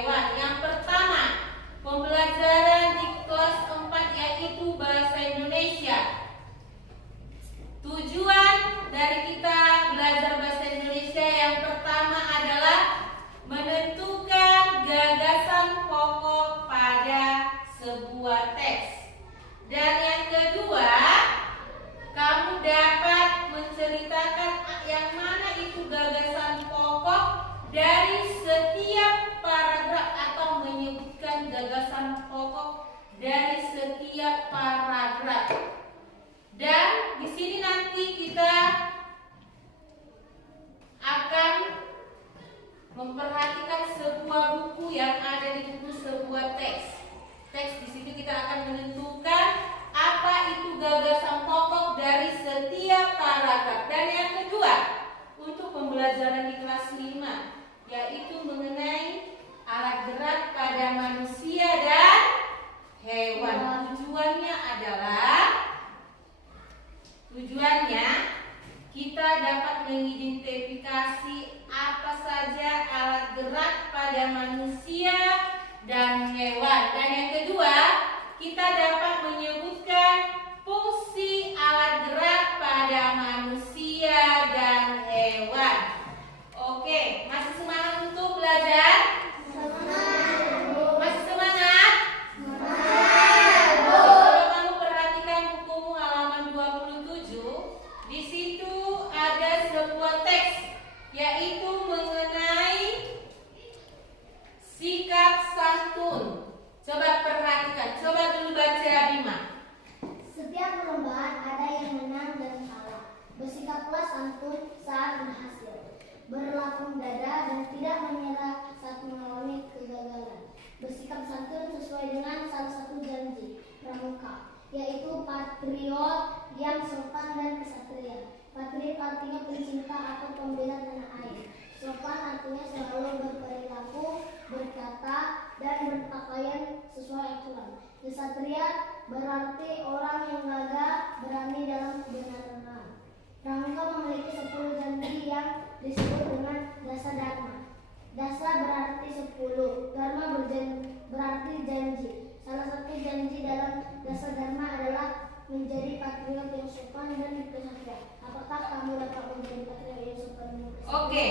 hewan. Yang pertama, pembelajaran di kelas 4 yaitu bahasa Indonesia. Tujuan dari kita belajar bahasa Indonesia yang pertama adalah menentukan gagasan pokok pada sebuah teks. Dan yang kedua, kamu dapat menceritakan yang mana itu gagasan pokok dari setiap paragraf atau menyebutkan gagasan pokok dari setiap paragraf. Dan di sini nanti kita akan memperhatikan sebuah buku yang ada di buku sebuah teks. Teks di sini kita akan menentukan apa itu gagasan pokok dari setiap paragraf. Dan yang kedua, untuk pembelajaran di kelas 5 yaitu mengenai alat gerak pada manusia dan hewan. Tujuannya kita dapat mengidentifikasi apa saja alat gerak pada manusia dan hewan. Dan yang kedua, kita dapat menyebutkan fungsi alat gerak pada manusia dan hewan. Oke, masih semangat untuk belajar? Masih semangat? Kalau kamu perhatikan bukumu halaman 27, di situ ada sebuah teks yaitu mengenai sikap santun. Coba perhatikan, coba dulu baca Bima. Setiap perlombaan ada yang menang dan kalah. Bersikaplah santun saat berhasil. Berlapang dada dan tidak menyerah saat mengalami kegagalan. Bersikap santun sesuai dengan salah satu janji pramuka, yaitu patriot yang sopan dan kesatria. Patriot artinya pencinta atau pembela tanah air. Sopan artinya selalu berperilaku, berkata, dan berpakaian sesuai aturan. Kesatria berarti orang yang gagah, berani dalam kebenaran. Pramuka memiliki 10 janji yang disebut dengan dasa dharma. Dasa berarti 10, dharma berarti janji. Salah satu janji dalam dasa dharma adalah menjadi patriot yang sopan dan kesatria. Apakah kamu dapat menjadi patriot yang sopan dan kesatria? Oke,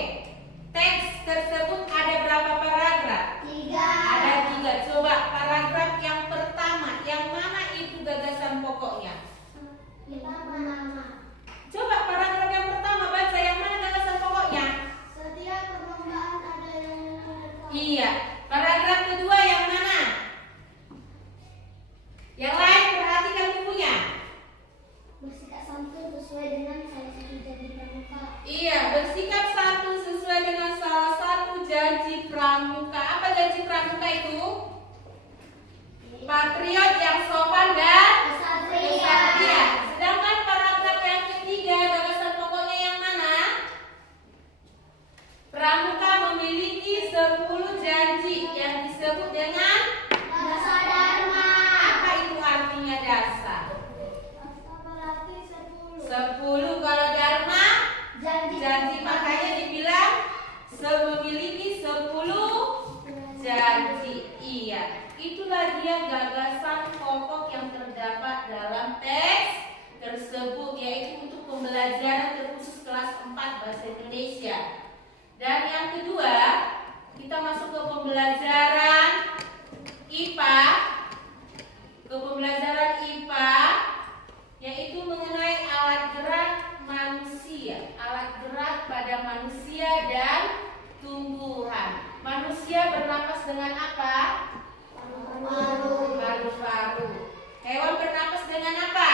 teks tersebut ada berapa paragraf? 3. Ada 3. Coba paragraf yang pertama, yang mana itu gagasan pokoknya? Yang pertama, Coba paragraf yang pertama baca yang mana gagasan pokoknya? setiap perlombaan ada yang menang. Iya. Paragraf kedua yang mana? Yang lain perhatikan bukunya. Bersikap santun sesuai dengan salah satu janji pramuka. Iya, bersikap santun sesuai dengan salah satu janji pramuka. Apa janji pramuka itu? Patriot yang sopan dan kesatria. Sedangkan paragraf yang ketiga, gagasan pokoknya yang mana? Pramuka memiliki 10 janji yang disebut dengan Dasa dharma. apa itu artinya dasar? Berarti 10. 10. Kalau dharma janji, makanya dibilang memiliki 10 janji. Iya, itulah dia gagasan pokok yang terdapat dalam teks tersebut, yaitu untuk pembelajaran terkhusus kelas 4 bahasa Indonesia. Dan yang kedua, kita masuk ke pembelajaran IPA. Ke pembelajaran IPA yaitu mengenai alat gerak manusia, alat gerak pada manusia dan tumbuhan. Manusia bernapas dengan apa? Paru-paru. Hewan bernapas dengan apa?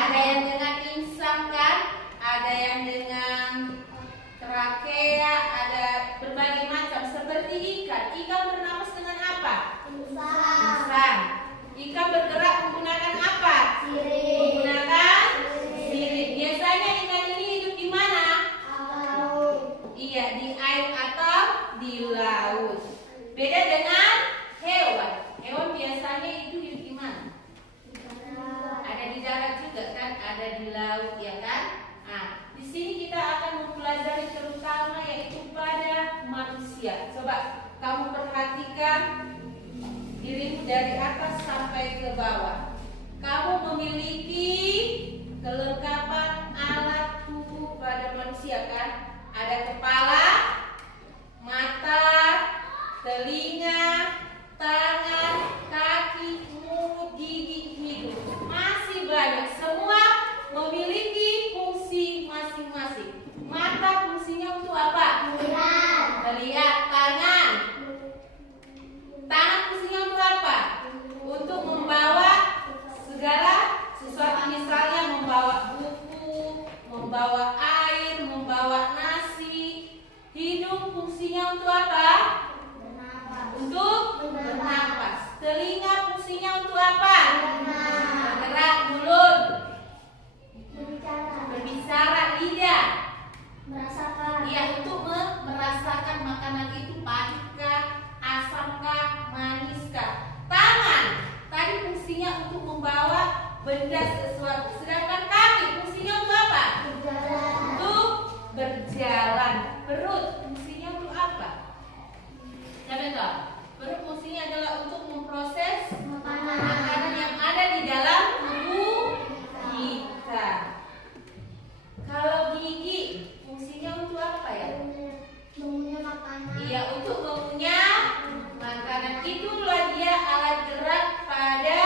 Ada yang dengan insang kan? Ada yang dengan trakea, ada berbagai macam. Seperti ikan. Ikan bernapas dengan apa? Insang. Ikan bergerak menggunakan apa? Menggunakan sirip. Biasanya ikan ini hidup di mana? Iya, di air atau di laut. Beda dengan hewan. Hewan biasanya itu hidup di mana? Ada di darat juga kan? Ada di laut ya kan? Nah, di sini kita akan mempelajari terutama yaitu pada manusia. Coba kamu perhatikan dari atas sampai ke bawah. Kamu memiliki kelengkapan alat tubuh pada manusia kan? Ada kepala, mata, telinga, tangan, kaki, mulut, gigi, hidung. Masih banyak. Semua memiliki fungsi masing-masing. Mata fungsinya untuk apa? Melihat. Tangan. Tangan fungsinya untuk apa? Untuk membawa segala sesuatu, misalnya membawa buku, membawa air, membawa nasi. Hidung fungsinya untuk apa? Untuk bernapas. Telinga fungsinya untuk apa? Bergerak. Mulut berbicara. Lidah untuk merasakan makanan itu pahitkah, asamkah, maniskah. Tangan tadi fungsinya untuk membawa benda sesuatu. Sedangkan kaki fungsinya untuk apa? Untuk berjalan. Perut fungsinya untuk apa? Siapa yang tahu? Perut fungsinya adalah untuk memproses makanan yang ada di dalam tubuh kita. Kalau gigi fungsinya untuk apa ya? Iya, untuk mengunyah makanan. Itulah dia alat gerak pada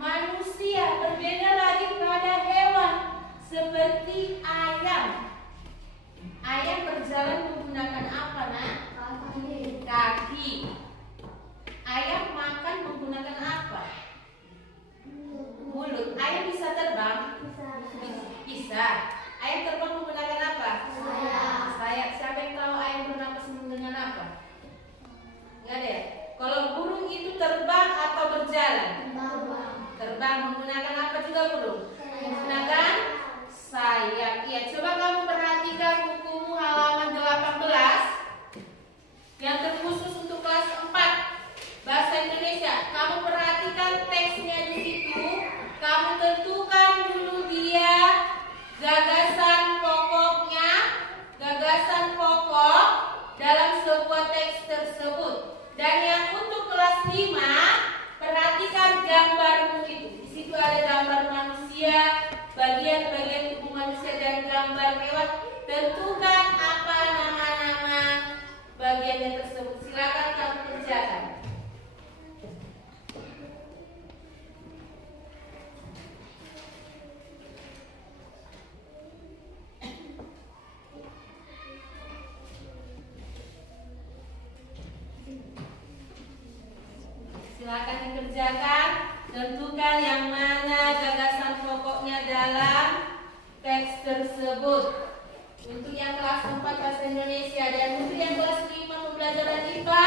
manusia. Berbeda lagi pada hewan seperti ayam. Ayam berjalan menggunakan apa, Nak? Kaki. Ayam makan menggunakan apa? Mulut. Ayam bisa terbang? Bisa. Ayam terbang menggunakan apa? Sayap. Siapa yang tahu ayam bernapas dengan apa? Enggak ada ya? Kalau burung itu terbang atau berjalan? Terbang menggunakan apa juga burung? Menggunakan sayap. Iya, coba kamu perhatikan bukumu halaman 18 yang terkhusus untuk kelas 4 Bahasa Indonesia. Kamu perhatikan teksnya di situ. Kamu tentukan dulu dia gagasan pokok dalam sebuah teks tersebut. Dan yang untuk kelas 5, perhatikan gambarmu itu. Di situ ada gambar manusia, bagian-bagian tubuh manusia dan gambar hewan. Tentukan apa nama-nama bagiannya tersebut. Silakan kamu kerjakan. Silakan dikerjakan. Tentukan yang mana gagasan pokoknya dalam teks tersebut. Untuk yang kelas 4 Bahasa Indonesia dan untuk yang kelas 5 pembelajaran IPA,